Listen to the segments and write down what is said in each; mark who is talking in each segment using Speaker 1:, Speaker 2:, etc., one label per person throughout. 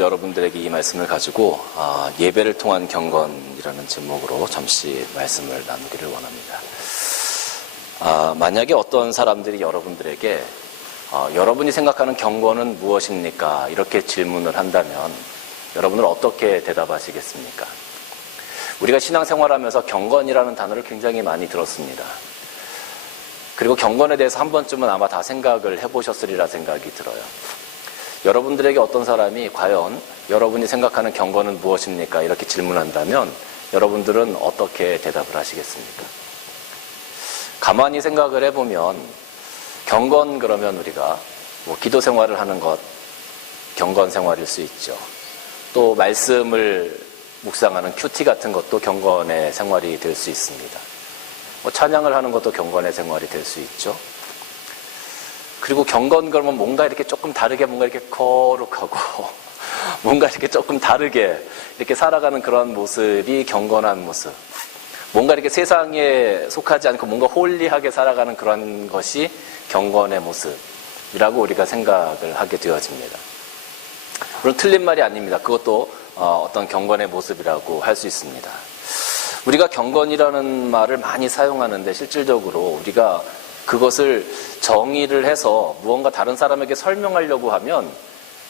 Speaker 1: 여러분들에게 이 말씀을 가지고 아, 예배를 통한 경건이라는 제목으로 잠시 말씀을 나누기를 원합니다. 아, 만약에 어떤 사람들이 여러분들에게 어, 여러분이 생각하는 경건은 무엇입니까? 이렇게 질문을 한다면 여러분은 어떻게 대답하시겠습니까? 우리가 신앙생활하면서 경건이라는 단어를 굉장히 많이 들었습니다. 그리고 경건에 대해서 한 번쯤은 아마 다 생각을 해보셨으리라 생각이 들어요. 여러분들에게 어떤 사람이 과연 여러분이 생각하는 경건은 무엇입니까? 이렇게 질문한다면 여러분들은 어떻게 대답을 하시겠습니까? 가만히 생각을 해보면 경건 그러면 우리가 뭐 기도 생활을 하는 것 경건 생활일 수 있죠. 또 말씀을 묵상하는 큐티 같은 것도 경건의 생활이 될 수 있습니다. 뭐 찬양을 하는 것도 경건의 생활이 될 수 있죠. 그리고 경건 그러면 뭔가 이렇게 조금 다르게 뭔가 이렇게 거룩하고 뭔가 이렇게 조금 다르게 이렇게 살아가는 그런 모습이 경건한 모습. 뭔가 이렇게 세상에 속하지 않고 뭔가 홀리하게 살아가는 그런 것이 경건의 모습이라고 우리가 생각을 하게 되어집니다. 물론 틀린 말이 아닙니다. 그것도 어, 어떤 경건의 모습이라고 할 수 있습니다. 우리가 경건이라는 말을 많이 사용하는데 실질적으로 우리가 그것을 정의를 해서 무언가 다른 사람에게 설명하려고 하면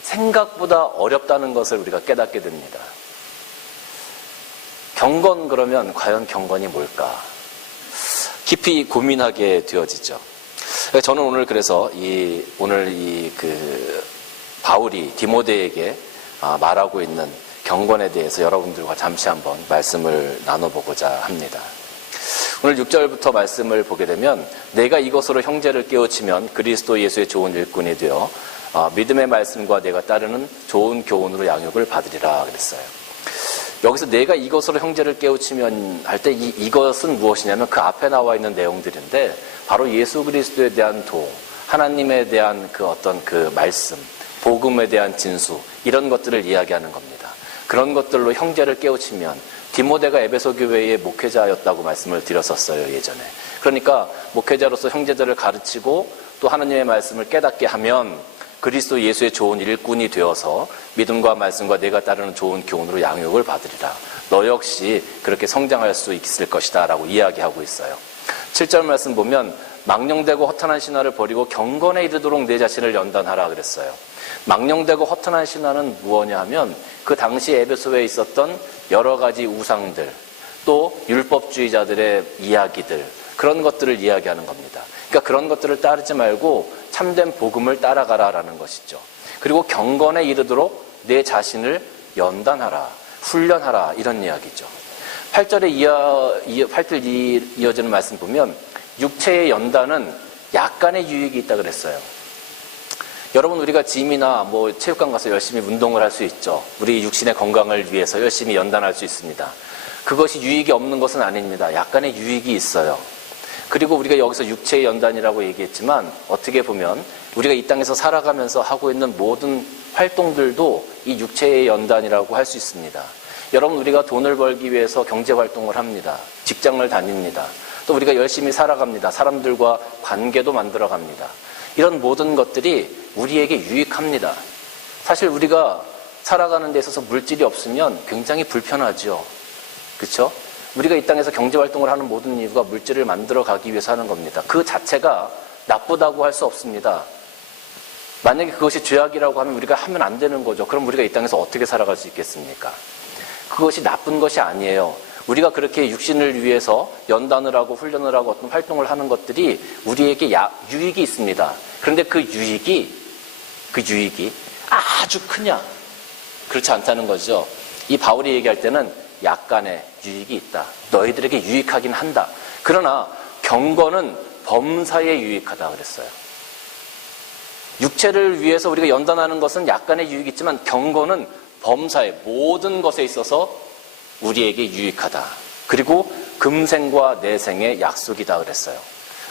Speaker 1: 생각보다 어렵다는 것을 우리가 깨닫게 됩니다. 경건 그러면 과연 경건이 뭘까? 깊이 고민하게 되어지죠. 저는 오늘 그래서 이 오늘 이 그 바울이 디모데에게 아, 말하고 있는 경건에 대해서 여러분들과 잠시 한번 말씀을 나눠보고자 합니다. 오늘 6절부터 말씀을 보게 되면 내가 이것으로 형제를 깨우치면 그리스도 예수의 좋은 일꾼이 되어 어, 믿음의 말씀과 내가 따르는 좋은 교훈으로 양육을 받으리라 그랬어요. 여기서 내가 이것으로 형제를 깨우치면 할 때 이, 이것은 무엇이냐면 그 앞에 나와 있는 내용들인데 바로 예수 그리스도에 대한 도, 하나님에 대한 그 어떤 그 말씀, 복음에 대한 진수 이런 것들을 이야기하는 겁니다. 그런 것들로 형제를 깨우치면 디모데가 에베소 교회의 목회자였다고 말씀을 드렸었어요 예전에. 그러니까 목회자로서 형제들을 가르치고 또 하나님의 말씀을 깨닫게 하면 그리스도 예수의 좋은 일꾼이 되어서 믿음과 말씀과 내가 따르는 좋은 교훈으로 양육을 받으리라. 너 역시 그렇게 성장할 수 있을 것이다. 라고 이야기하고 있어요. 7절 말씀 보면 망령되고 허탄한 신화를 버리고 경건에 이르도록 내 자신을 연단하라 그랬어요. 망령되고 허탄한 신화는 무엇냐 하면 그 당시 에베소에 있었던 여러 가지 우상들 또 율법주의자들의 이야기들 그런 것들을 이야기하는 겁니다. 그러니까 그런 것들을 따르지 말고 참된 복음을 따라가라라는 것이죠. 그리고 경건에 이르도록 내 자신을 연단하라, 훈련하라 이런 이야기죠. 8절에 이어, 8절 이어지는 말씀 보면 육체의 연단은 약간의 유익이 있다 그랬어요. 여러분 우리가 짐이나 뭐 체육관 가서 열심히 운동을 할 수 있죠. 우리 육신의 건강을 위해서 열심히 연단할 수 있습니다. 그것이 유익이 없는 것은 아닙니다. 약간의 유익이 있어요. 그리고 우리가 여기서 육체의 연단이라고 얘기했지만 어떻게 보면 우리가 이 땅에서 살아가면서 하고 있는 모든 활동들도 이 육체의 연단이라고 할 수 있습니다. 여러분 우리가 돈을 벌기 위해서 경제 활동을 합니다. 직장을 다닙니다. 또 우리가 열심히 살아갑니다. 사람들과 관계도 만들어 갑니다. 이런 모든 것들이 우리에게 유익합니다. 사실 우리가 살아가는 데 있어서 물질이 없으면 굉장히 불편하죠. 그렇죠? 우리가 이 땅에서 경제 활동을 하는 모든 이유가 물질을 만들어 가기 위해서 하는 겁니다. 그 자체가 나쁘다고 할 수 없습니다. 만약에 그것이 죄악이라고 하면 우리가 하면 안 되는 거죠. 그럼 우리가 이 땅에서 어떻게 살아갈 수 있겠습니까? 그것이 나쁜 것이 아니에요. 우리가 그렇게 육신을 위해서 연단을 하고 훈련을 하고 어떤 활동을 하는 것들이 우리에게 야, 유익이 있습니다. 그런데 그 유익이, 그 유익이 아주 크냐? 그렇지 않다는 거죠. 이 바울이 얘기할 때는 약간의 유익이 있다. 너희들에게 유익하긴 한다. 그러나 경건은 범사에 유익하다 그랬어요. 육체를 위해서 우리가 연단하는 것은 약간의 유익이 있지만 경건은 범사의 모든 것에 있어서 우리에게 유익하다. 그리고 금생과 내생의 약속이다 그랬어요.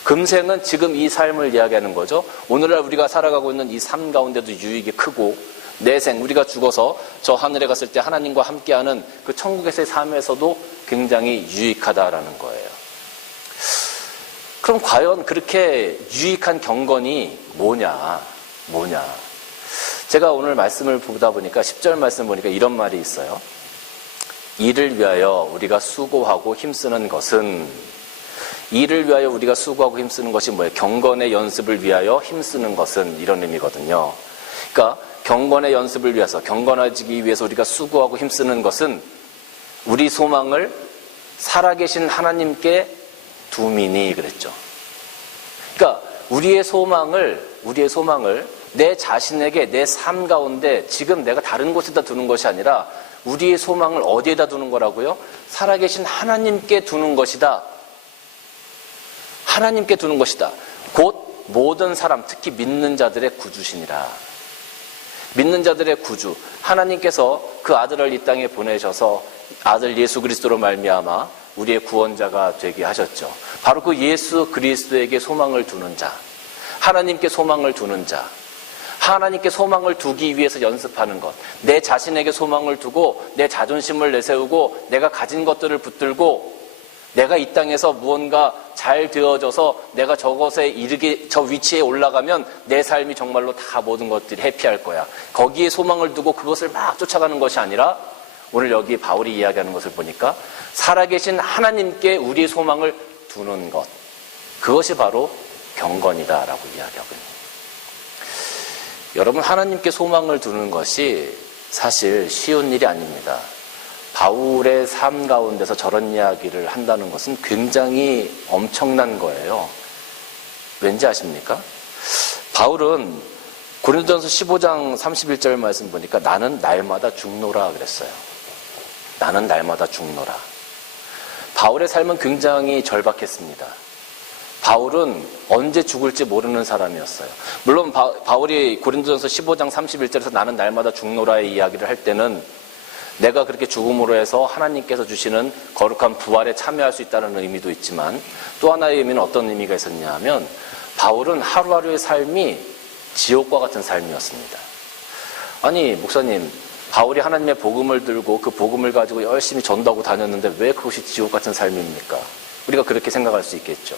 Speaker 1: 금생은 지금 이 삶을 이야기하는 거죠. 오늘날 우리가 살아가고 있는 이 삶 가운데도 유익이 크고 내생 우리가 죽어서 저 하늘에 갔을 때 하나님과 함께하는 그 천국에서의 삶에서도 굉장히 유익하다라는 거예요. 그럼 과연 그렇게 유익한 경건이 뭐냐? 뭐냐? 제가 오늘 말씀을 보다 보니까 10절 말씀 보니까 이런 말이 있어요. 이를 위하여 우리가 수고하고 힘쓰는 것은 이를 위하여 우리가 수고하고 힘쓰는 것이 뭐예요? 경건의 연습을 위하여 힘쓰는 것은 이런 의미거든요. 그러니까 경건의 연습을 위해서 경건해지기 위해서 우리가 수고하고 힘쓰는 것은 우리 소망을 살아계신 하나님께 두미니 그랬죠. 그러니까 우리의 소망을 우리의 소망을 내 자신에게 내 삶 가운데 지금 내가 다른 곳에다 두는 것이 아니라 우리의 소망을 어디에다 두는 거라고요? 살아계신 하나님께 두는 것이다. 하나님께 두는 것이다. 곧 모든 사람, 특히 믿는 자들의 구주시니라. 믿는 자들의 구주, 하나님께서 그 아들을 이 땅에 보내셔서 아들 예수 그리스도로 말미암아 우리의 구원자가 되게 하셨죠. 바로 그 예수 그리스도에게 소망을 두는 자, 하나님께 소망을 두는 자, 하나님께 소망을 두기 위해서 연습하는 것. 내 자신에게 소망을 두고 내 자존심을 내세우고 내가 가진 것들을 붙들고 내가 이 땅에서 무언가 잘 되어져서 내가 저것에 이르게 저 위치에 올라가면 내 삶이 정말로 다 모든 것들이 해피할 거야. 거기에 소망을 두고 그것을 막 쫓아가는 것이 아니라 오늘 여기 바울이 이야기하는 것을 보니까 살아계신 하나님께 우리의 소망을 두는 것. 그것이 바로 경건이다라고 이야기하거든요. 여러분 하나님께 소망을 두는 것이 사실 쉬운 일이 아닙니다. 바울의 삶 가운데서 저런 이야기를 한다는 것은 굉장히 엄청난 거예요. 왠지 아십니까? 바울은 고린도전서 15장 31절 말씀 보니까 나는 날마다 죽노라 그랬어요. 나는 날마다 죽노라. 바울의 삶은 굉장히 절박했습니다. 바울은 언제 죽을지 모르는 사람이었어요. 물론 바, 울이 고린도전서 15장 31절에서 나는 날마다 죽노라의 이야기를 할 때는 내가 그렇게 죽음으로 해서 하나님께서 주시는 거룩한 부활에 참여할 수 있다는 의미도 있지만 또 하나의 의미는 어떤 의미가 있었냐 하면 바울은 하루하루의 삶이 지옥과 같은 삶이었습니다. 아니, 목사님, 바울이 하나님의 복음을 들고 그 복음을 가지고 열심히 전도하고 다녔는데 왜 그것이 지옥 같은 삶입니까? 우리가 그렇게 생각할 수 있겠죠.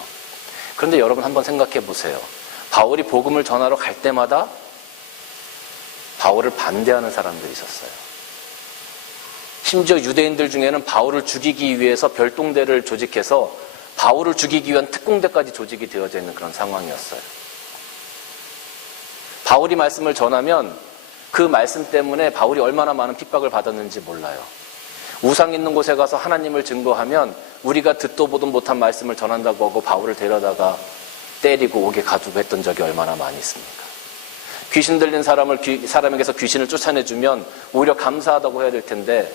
Speaker 1: 그런데 여러분 한번 생각해 보세요. 바울이 복음을 전하러 갈 때마다 바울을 반대하는 사람들이 있었어요. 심지어 유대인들 중에는 바울을 죽이기 위해서 별동대를 조직해서 바울을 죽이기 위한 특공대까지 조직이 되어져 있는 그런 상황이었어요. 바울이 말씀을 전하면 그 말씀 때문에 바울이 얼마나 많은 핍박을 받았는지 몰라요. 우상 있는 곳에 가서 하나님을 증거하면 우리가 듣도 보도 못한 말씀을 전한다고 하고 바울을 데려다가 때리고 오게 가두고 했던 적이 얼마나 많이 있습니까? 귀신 들린 사람을 사람에게서 귀신을 쫓아내주면 오히려 감사하다고 해야 될 텐데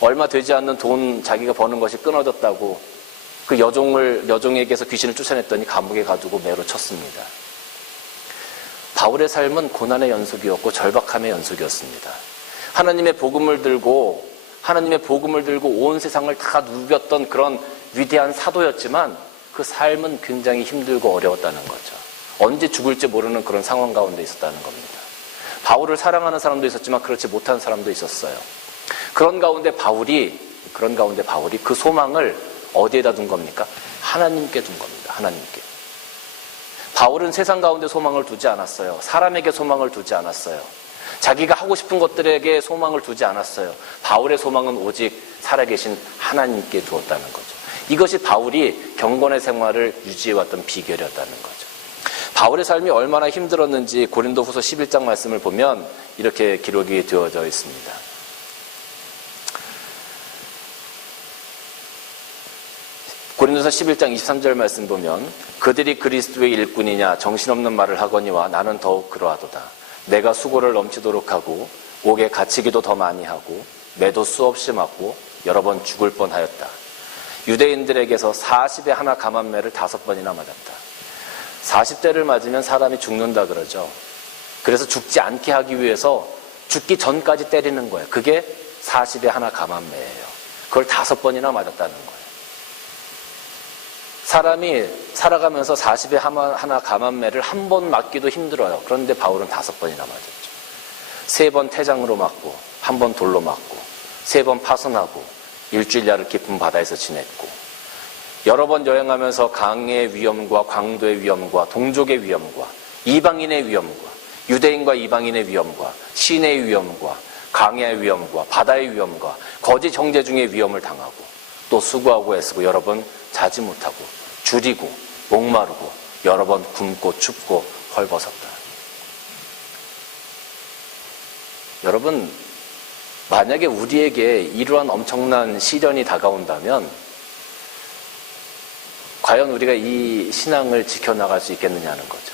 Speaker 1: 얼마 되지 않는 돈 자기가 버는 것이 끊어졌다고 그 여종을 여종에게서 귀신을 쫓아냈더니 감옥에 가두고 매로 쳤습니다. 바울의 삶은 고난의 연속이었고 절박함의 연속이었습니다. 하나님의 복음을 들고 하나님의 복음을 들고 온 세상을 다 누볐던 그런 위대한 사도였지만 그 삶은 굉장히 힘들고 어려웠다는 거죠. 언제 죽을지 모르는 그런 상황 가운데 있었다는 겁니다. 바울을 사랑하는 사람도 있었지만 그렇지 못한 사람도 있었어요. 그런 가운데 바울이 그런 가운데 바울이 그 소망을 어디에다 둔 겁니까? 하나님께 둔 겁니다. 하나님께. 바울은 세상 가운데 소망을 두지 않았어요. 사람에게 소망을 두지 않았어요. 자기가 하고 싶은 것들에게 소망을 두지 않았어요. 바울의 소망은 오직 살아계신 하나님께 두었다는 거죠. 이것이 바울이 경건의 생활을 유지해왔던 비결이었다는 거죠. 바울의 삶이 얼마나 힘들었는지 고린도 후서 11장 말씀을 보면 이렇게 기록이 되어져 있습니다. 고린도서 11장 23절 말씀 보면 그들이 그리스도의 일꾼이냐 정신없는 말을 하거니와 나는 더욱 그러하도다. 내가 수고를 넘치도록 하고 옥에 갇히기도 더 많이 하고 매도 수없이 맞고 여러 번 죽을 뻔하였다. 유대인들에게서 40에 하나 감한매를 다섯 번이나 맞았다. 40대를 맞으면 사람이 죽는다 그러죠. 그래서 죽지 않게 하기 위해서 죽기 전까지 때리는 거예요. 그게 40에 하나 감한매예요. 그걸 다섯 번이나 맞았다는 거예요. 사람이 살아가면서 40에 하나 감한매를 한 번 맞기도 힘들어요. 그런데 바울은 다섯 번이나 맞았죠. 세 번 태장으로 맞고, 한 번 돌로 맞고, 세 번 파손하고, 일주일야를 깊은 바다에서 지냈고, 여러 번 여행하면서 강의 위험과 광도의 위험과 동족의 위험과 이방인의 위험과 유대인과 이방인의 위험과 시내의 위험과 강야의 위험과 바다의 위험과 거짓 형제 중의 위험을 당하고 또 수고하고 애쓰고 여러 번 자지 못하고 줄이고 목마르고 여러 번 굶고 춥고 헐벗었다. 여러분 만약에 우리에게 이러한 엄청난 시련이 다가온다면 과연 우리가 이 신앙을 지켜나갈 수 있겠느냐는 거죠.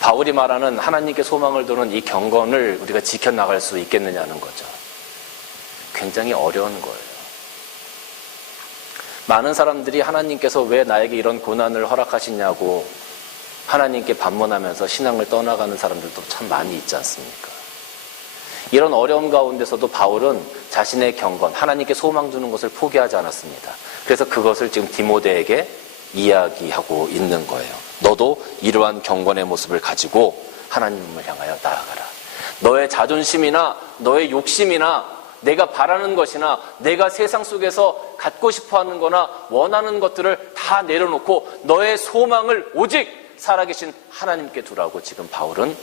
Speaker 1: 바울이 말하는 하나님께 소망을 두는 이 경건을 우리가 지켜나갈 수 있겠느냐는 거죠. 굉장히 어려운 거예요. 많은 사람들이 하나님께서 왜 나에게 이런 고난을 허락하시냐고 하나님께 반문하면서 신앙을 떠나가는 사람들도 참 많이 있지 않습니까? 이런 어려움 가운데서도 바울은 자신의 경건, 하나님께 소망 두는 것을 포기하지 않았습니다. 그래서 그것을 지금 디모데에게 이야기하고 있는 거예요. 너도 이러한 경건의 모습을 가지고 하나님을 향하여 나아가라. 너의 자존심이나 너의 욕심이나 내가 바라는 것이나 내가 세상 속에서 갖고 싶어 하는 거나 원하는 것들을 다 내려놓고 너의 소망을 오직 살아계신 하나님께 두라고 지금 바울은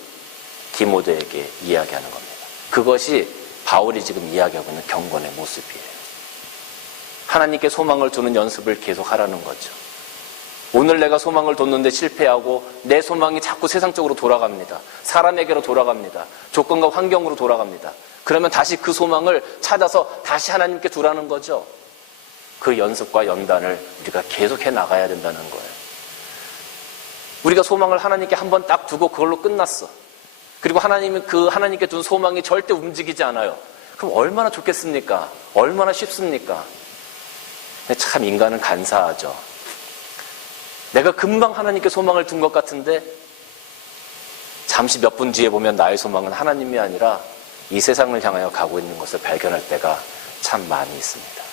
Speaker 1: 디모데에게 이야기하는 겁니다. 그것이 바울이 지금 이야기하고 있는 경건의 모습이에요. 하나님께 소망을 두는 연습을 계속 하라는 거죠. 오늘 내가 소망을 뒀는데 실패하고 내 소망이 자꾸 세상적으로 돌아갑니다. 사람에게로 돌아갑니다. 조건과 환경으로 돌아갑니다. 그러면 다시 그 소망을 찾아서 다시 하나님께 두라는 거죠. 그 연습과 연단을 우리가 계속해 나가야 된다는 거예요. 우리가 소망을 하나님께 한 번 딱 두고 그걸로 끝났어. 그리고 하나님은 그 하나님께 둔 소망이 절대 움직이지 않아요. 그럼 얼마나 좋겠습니까? 얼마나 쉽습니까? 참 인간은 간사하죠. 내가 금방 하나님께 소망을 둔 것 같은데 잠시 몇 분 뒤에 보면 나의 소망은 하나님이 아니라 이 세상을 향하여 가고 있는 것을 발견할 때가 참 많이 있습니다.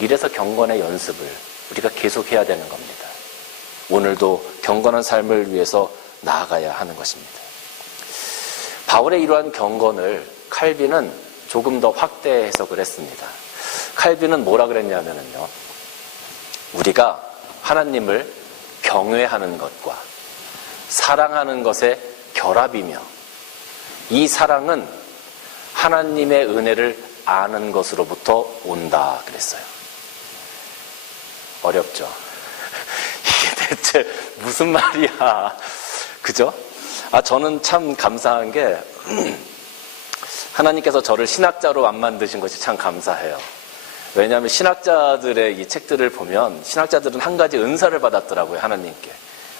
Speaker 1: 이래서 경건의 연습을 우리가 계속 해야 되는 겁니다. 오늘도 경건한 삶을 위해서 나아가야 하는 것입니다. 바울의 이러한 경건을 칼빈은 조금 더 확대 해석을 했습니다. 칼빈은 뭐라 그랬냐면요. 우리가 하나님을 경외하는 것과 사랑하는 것의 결합이며 이 사랑은 하나님의 은혜를 아는 것으로부터 온다 그랬어요. 어렵죠? 이게 대체 무슨 말이야? 그죠? 아, 저는 참 감사한 게, 하나님께서 저를 신학자로 안 만드신 것이 참 감사해요. 왜냐하면 신학자들의 이 책들을 보면, 신학자들은 한 가지 은사를 받았더라고요, 하나님께.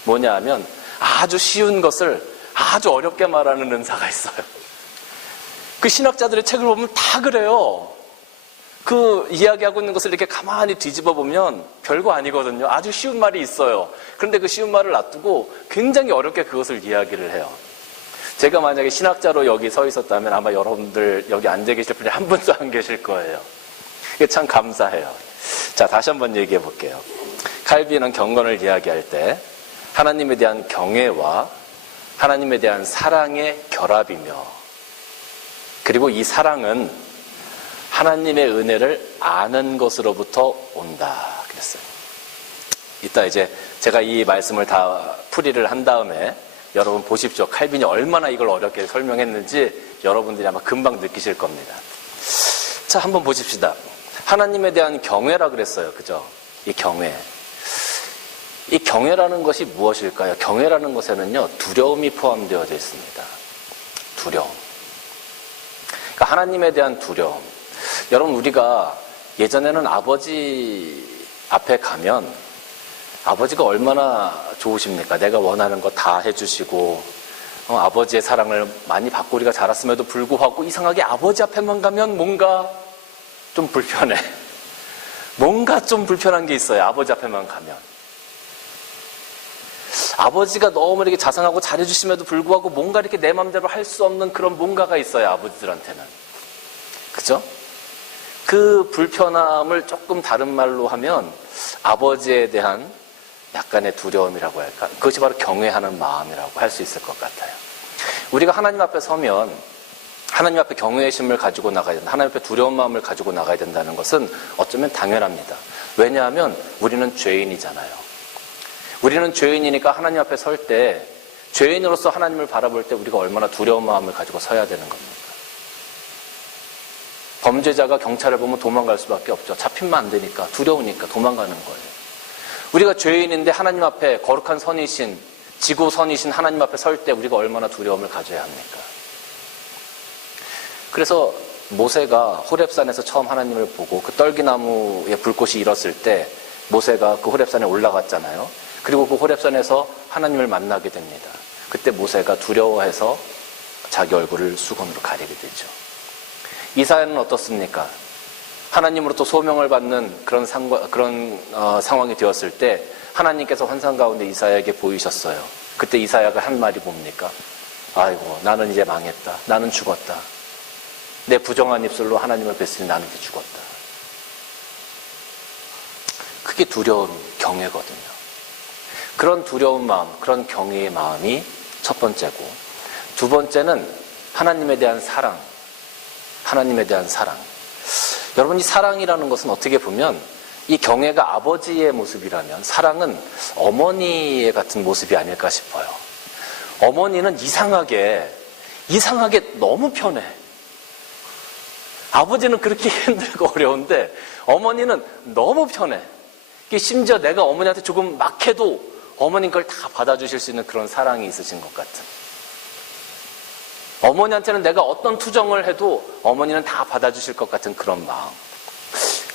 Speaker 1: 뭐냐 하면, 아주 쉬운 것을 아주 어렵게 말하는 은사가 있어요. 그 신학자들의 책을 보면 다 그래요. 그 이야기하고 있는 것을 이렇게 가만히 뒤집어 보면 별거 아니거든요. 아주 쉬운 말이 있어요. 그런데 그 쉬운 말을 놔두고 굉장히 어렵게 그것을 이야기를 해요. 제가 만약에 신학자로 여기 서 있었다면 아마 여러분들 여기 앉아 계실 분이 한 분도 안 계실 거예요. 이게 참 감사해요. 자, 다시 한번 얘기해 볼게요. 칼빈은 경건을 이야기할 때 하나님에 대한 경외와 하나님에 대한 사랑의 결합이며 그리고 이 사랑은 하나님의 은혜를 아는 것으로부터 온다. 그랬어요. 이따 이제 제가 이 말씀을 다 풀이를 한 다음에 여러분 보십시오. 칼빈이 얼마나 이걸 어렵게 설명했는지 여러분들이 아마 금방 느끼실 겁니다. 자, 한번 보십시다. 하나님에 대한 경외라 그랬어요. 그죠? 이 경외. 이 경외라는 것이 무엇일까요? 경외라는 것에는요, 두려움이 포함되어져 있습니다. 두려움. 그러니까 하나님에 대한 두려움. 여러분 우리가 예전에는 아버지 앞에 가면 아버지가 얼마나 좋으십니까? 내가 원하는 거 다 해주시고 어, 아버지의 사랑을 많이 받고 우리가 자랐음에도 불구하고 이상하게 아버지 앞에만 가면 뭔가 좀 불편해. 뭔가 좀 불편한 게 있어요. 아버지 앞에만 가면. 아버지가 너무 이렇게 자상하고 잘해주심에도 불구하고 뭔가 이렇게 내 마음대로 할 수 없는 그런 뭔가가 있어요. 아버지들한테는. 그죠? 그 불편함을 조금 다른 말로 하면 아버지에 대한 약간의 두려움이라고 할까? 그것이 바로 경외하는 마음이라고 할 수 있을 것 같아요. 우리가 하나님 앞에 서면 하나님 앞에 경외의 심을 가지고 나가야 된다. 하나님 앞에 두려운 마음을 가지고 나가야 된다는 것은 어쩌면 당연합니다. 왜냐하면 우리는 죄인이잖아요. 우리는 죄인이니까 하나님 앞에 설 때 죄인으로서 하나님을 바라볼 때 우리가 얼마나 두려운 마음을 가지고 서야 되는 겁니까? 범죄자가 경찰을 보면 도망갈 수밖에 없죠. 잡히면 안 되니까 두려우니까 도망가는 거예요. 우리가 죄인인데 하나님 앞에 거룩한 선이신 지고 선이신 하나님 앞에 설 때 우리가 얼마나 두려움을 가져야 합니까? 그래서 모세가 호렙산에서 처음 하나님을 보고 그 떨기나무에 불꽃이 일었을 때 모세가 그 호렙산에 올라갔잖아요. 그리고 그 호렙산에서 하나님을 만나게 됩니다. 그때 모세가 두려워해서 자기 얼굴을 수건으로 가리게 되죠. 이사야는 어떻습니까? 하나님으로부터 소명을 받는 그런, 상과, 그런 어, 상황이 되었을 때 하나님께서 환상 가운데 이사야에게 보이셨어요. 그때 이사야가 한 말이 뭡니까? 아이고 나는 이제 망했다. 나는 죽었다. 내 부정한 입술로 하나님을 뵀으니 나는 이제 죽었다. 그게 두려운 경외거든요. 그런 두려운 마음, 그런 경외의 마음이 첫 번째고, 두 번째는 하나님에 대한 사랑, 하나님에 대한 사랑. 여러분, 이 사랑이라는 것은 어떻게 보면 이 경애가 아버지의 모습이라면 사랑은 어머니의 같은 모습이 아닐까 싶어요. 어머니는 이상하게, 이상하게 너무 편해. 아버지는 그렇게 힘들고 어려운데 어머니는 너무 편해. 심지어 내가 어머니한테 조금 막해도 어머님 걸 다 받아주실 수 있는 그런 사랑이 있으신 것 같은. 어머니한테는 내가 어떤 투정을 해도 어머니는 다 받아주실 것 같은 그런 마음.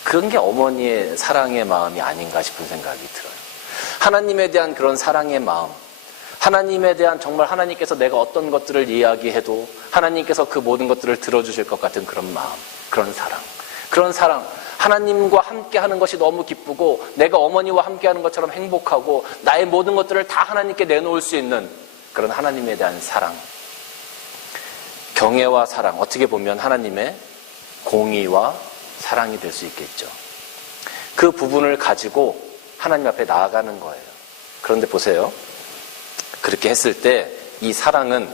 Speaker 1: 그런 게 어머니의 사랑의 마음이 아닌가 싶은 생각이 들어요. 하나님에 대한 그런 사랑의 마음. 하나님에 대한 정말 하나님께서 내가 어떤 것들을 이야기해도 하나님께서 그 모든 것들을 들어주실 것 같은 그런 마음, 그런 사랑. 그런 사랑. 하나님과 함께 하는 것이 너무 기쁘고 내가 어머니와 함께 하는 것처럼 행복하고 나의 모든 것들을 다 하나님께 내놓을 수 있는 그런 하나님에 대한 사랑. 경애와 사랑. 어떻게 보면 하나님의 공의와 사랑이 될 수 있겠죠. 그 부분을 가지고 하나님 앞에 나아가는 거예요. 그런데 보세요. 그렇게 했을 때 이 사랑은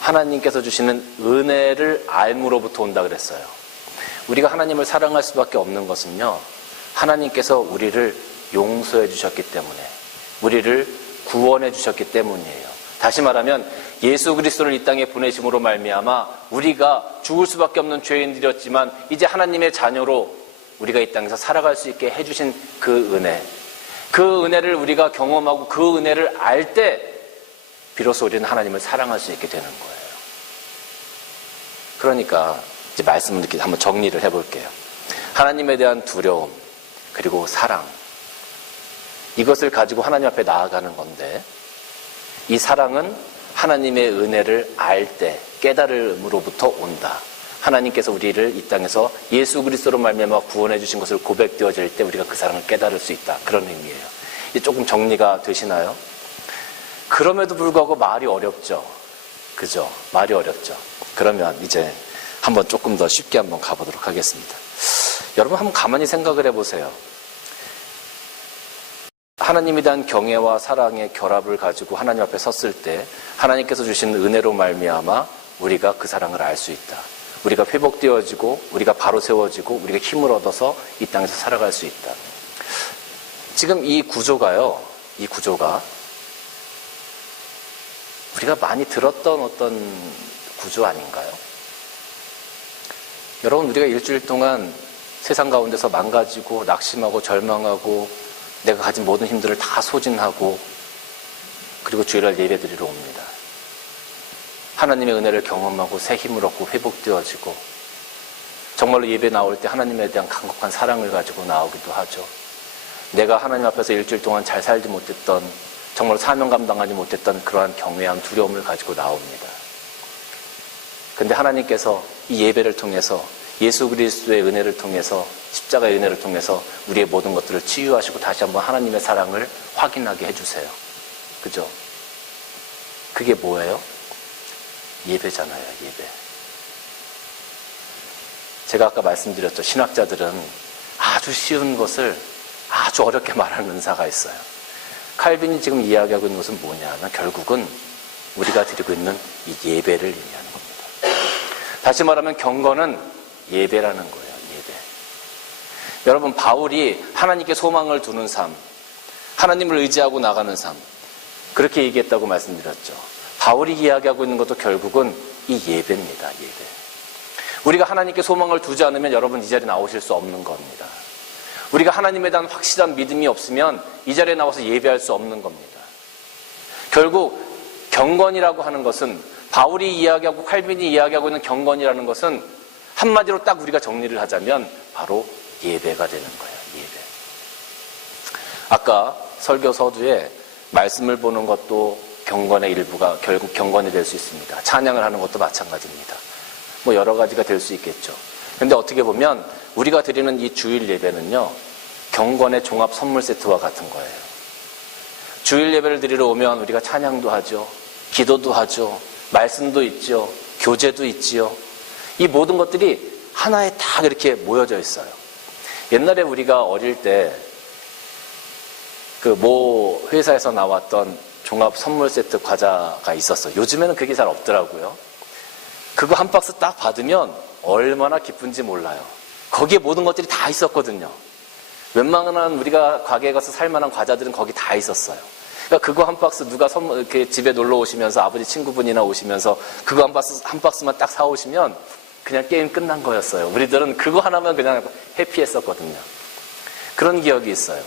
Speaker 1: 하나님께서 주시는 은혜를 알므로부터 온다 그랬어요. 우리가 하나님을 사랑할 수밖에 없는 것은요. 하나님께서 우리를 용서해 주셨기 때문에 우리를 구원해 주셨기 때문이에요. 다시 말하면 예수 그리스도를 이 땅에 보내심으로 말미암아 우리가 죽을 수밖에 없는 죄인들이었지만 이제 하나님의 자녀로 우리가 이 땅에서 살아갈 수 있게 해 주신 그 은혜. 그 은혜를 우리가 경험하고 그 은혜를 알 때 비로소 우리는 하나님을 사랑할 수 있게 되는 거예요. 그러니까 이제 말씀을 이렇게 한번 정리를 해볼게요. 하나님에 대한 두려움, 그리고 사랑. 이것을 가지고 하나님 앞에 나아가는 건데, 이 사랑은 하나님의 은혜를 알 때, 깨달음으로부터 온다. 하나님께서 우리를 이 땅에서 예수 그리스도로 말미암아 구원해 주신 것을 고백되어질 때 우리가 그 사랑을 깨달을 수 있다. 그런 의미예요. 이제 조금 정리가 되시나요? 그럼에도 불구하고 말이 어렵죠. 그죠? 말이 어렵죠. 그러면 이제 한번 조금 더 쉽게 한번 가보도록 하겠습니다. 여러분 한번 가만히 생각을 해보세요. 하나님에 대한 경애와 사랑의 결합을 가지고 하나님 앞에 섰을 때 하나님께서 주신 은혜로 말미암아 우리가 그 사랑을 알 수 있다. 우리가 회복되어지고 우리가 바로 세워지고 우리가 힘을 얻어서 이 땅에서 살아갈 수 있다. 지금 이 구조가요. 이 구조가 우리가 많이 들었던 어떤 구조 아닌가요? 여러분 우리가 일주일 동안 세상 가운데서 망가지고 낙심하고 절망하고 내가 가진 모든 힘들을 다 소진하고 그리고 주일날 예배드리러 옵니다. 하나님의 은혜를 경험하고 새 힘을 얻고 회복되어지고 정말로 예배 나올 때 하나님에 대한 강력한 사랑을 가지고 나오기도 하죠. 내가 하나님 앞에서 일주일 동안 잘 살지 못했던 정말 사명 감 당하지 못했던 그러한 경외함, 두려움을 가지고 나옵니다. 근데 하나님께서 이 예배를 통해서 예수 그리스도의 은혜를 통해서 십자가의 은혜를 통해서 우리의 모든 것들을 치유하시고 다시 한번 하나님의 사랑을 확인하게 해주세요. 그죠? 그게 뭐예요? 예배잖아요, 예배. 제가 아까 말씀드렸죠. 신학자들은 아주 쉬운 것을 아주 어렵게 말하는 은사가 있어요. 칼빈이 지금 이야기하고 있는 것은 뭐냐면 결국은 우리가 드리고 있는 이 예배를 의미하는 겁니다. 다시 말하면 경건은 예배라는 거예요, 예배. 여러분, 바울이 하나님께 소망을 두는 삶, 하나님을 의지하고 나가는 삶. 그렇게 얘기했다고 말씀드렸죠. 바울이 이야기하고 있는 것도 결국은 이 예배입니다. 예배. 우리가 하나님께 소망을 두지 않으면 여러분 이 자리에 나오실 수 없는 겁니다. 우리가 하나님에 대한 확실한 믿음이 없으면 이 자리에 나와서 예배할 수 없는 겁니다. 결국 경건이라고 하는 것은 바울이 이야기하고 칼빈이 이야기하고 있는 경건이라는 것은 한마디로 딱 우리가 정리를 하자면 바로 예배가 되는 거예요. 예배. 아까 설교 서두에 말씀을 보는 것도 경건의 일부가 결국 경건이 될 수 있습니다. 찬양을 하는 것도 마찬가지입니다. 뭐 여러 가지가 될 수 있겠죠. 근데 어떻게 보면 우리가 드리는 이 주일 예배는요, 경건의 종합 선물 세트와 같은 거예요. 주일 예배를 드리러 오면 우리가 찬양도 하죠. 기도도 하죠. 말씀도 있죠. 교제도 있지요. 이 모든 것들이 하나에 다 이렇게 모여져 있어요. 옛날에 우리가 어릴 때 그 모 회사에서 나왔던 종합 선물 세트 과자가 있었어요. 요즘에는 그게 잘 없더라고요. 그거 한 박스 딱 받으면 얼마나 기쁜지 몰라요. 거기에 모든 것들이 다 있었거든요. 웬만한 우리가 가게에 가서 살 만한 과자들은 거기 다 있었어요. 그러니까 그거 한 박스 누가 선물 이렇게 집에 놀러 오시면서 아버지 친구분이나 오시면서 그거 한 박스 한 박스만 딱 사 오시면 그냥 게임 끝난 거였어요. 우리들은 그거 하나면 그냥 해피했었거든요. 그런 기억이 있어요.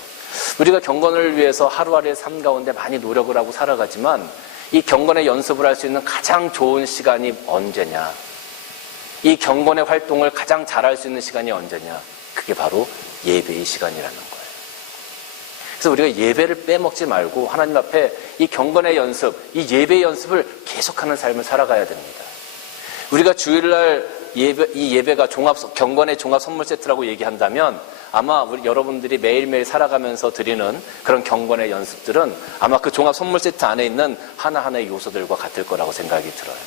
Speaker 1: 우리가 경건을 위해서 하루하루의 삶 가운데 많이 노력을 하고 살아가지만 이 경건의 연습을 할 수 있는 가장 좋은 시간이 언제냐? 이 경건의 활동을 가장 잘할 수 있는 시간이 언제냐? 그게 바로 예배의 시간이라는 거예요. 그래서 우리가 예배를 빼먹지 말고 하나님 앞에 이 경건의 연습, 이 예배 연습을 계속하는 삶을 살아가야 됩니다. 우리가 주일날 예배, 이 예배가 종합, 경건의 종합 선물 세트라고 얘기한다면 아마 우리 여러분들이 매일매일 살아가면서 드리는 그런 경건의 연습들은 아마 그 종합 선물 세트 안에 있는 하나하나의 요소들과 같을 거라고 생각이 들어요.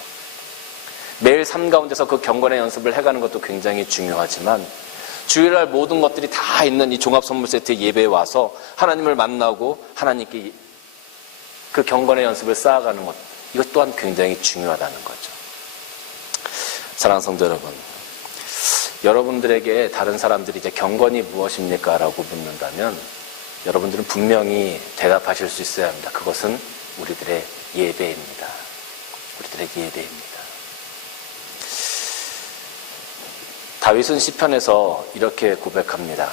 Speaker 1: 매일 삶 가운데서 그 경건의 연습을 해가는 것도 굉장히 중요하지만 주일날 모든 것들이 다 있는 이 종합 선물 세트 예배에 와서 하나님을 만나고 하나님께 그 경건의 연습을 쌓아가는 것 이것 또한 굉장히 중요하다는 거죠. 사랑하는 성도 여러분, 여러분들에게 다른 사람들이 이제 경건이 무엇입니까? 라고 묻는다면 여러분들은 분명히 대답하실 수 있어야 합니다. 그것은 우리들의 예배입니다. 우리들의 예배입니다. 다윗은 시편에서 이렇게 고백합니다.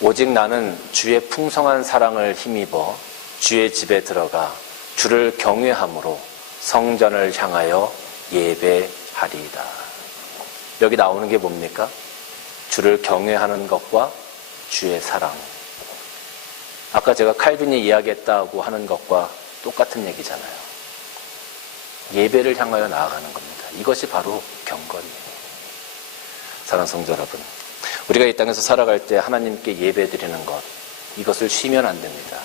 Speaker 1: 오직 나는 주의 풍성한 사랑을 힘입어 주의 집에 들어가 주를 경외함으로 성전을 향하여 예배 하리이다. 여기 나오는 게 뭡니까? 주를 경외하는 것과 주의 사랑. 아까 제가 칼빈이 이야기했다고 하는 것과 똑같은 얘기잖아요. 예배를 향하여 나아가는 겁니다. 이것이 바로 경건이에요. 사랑하는 성도 여러분, 우리가 이 땅에서 살아갈 때 하나님께 예배 드리는 것, 이것을 쉬면 안 됩니다.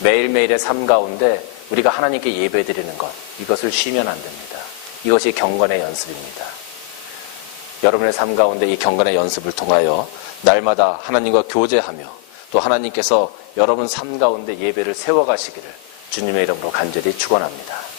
Speaker 1: 매일매일의 삶 가운데 우리가 하나님께 예배 드리는 것, 이것을 쉬면 안 됩니다. 이것이 경건의 연습입니다. 여러분의 삶 가운데 이 경건의 연습을 통하여 날마다 하나님과 교제하며 또 하나님께서 여러분 삶 가운데 예배를 세워가시기를 주님의 이름으로 간절히 축원합니다.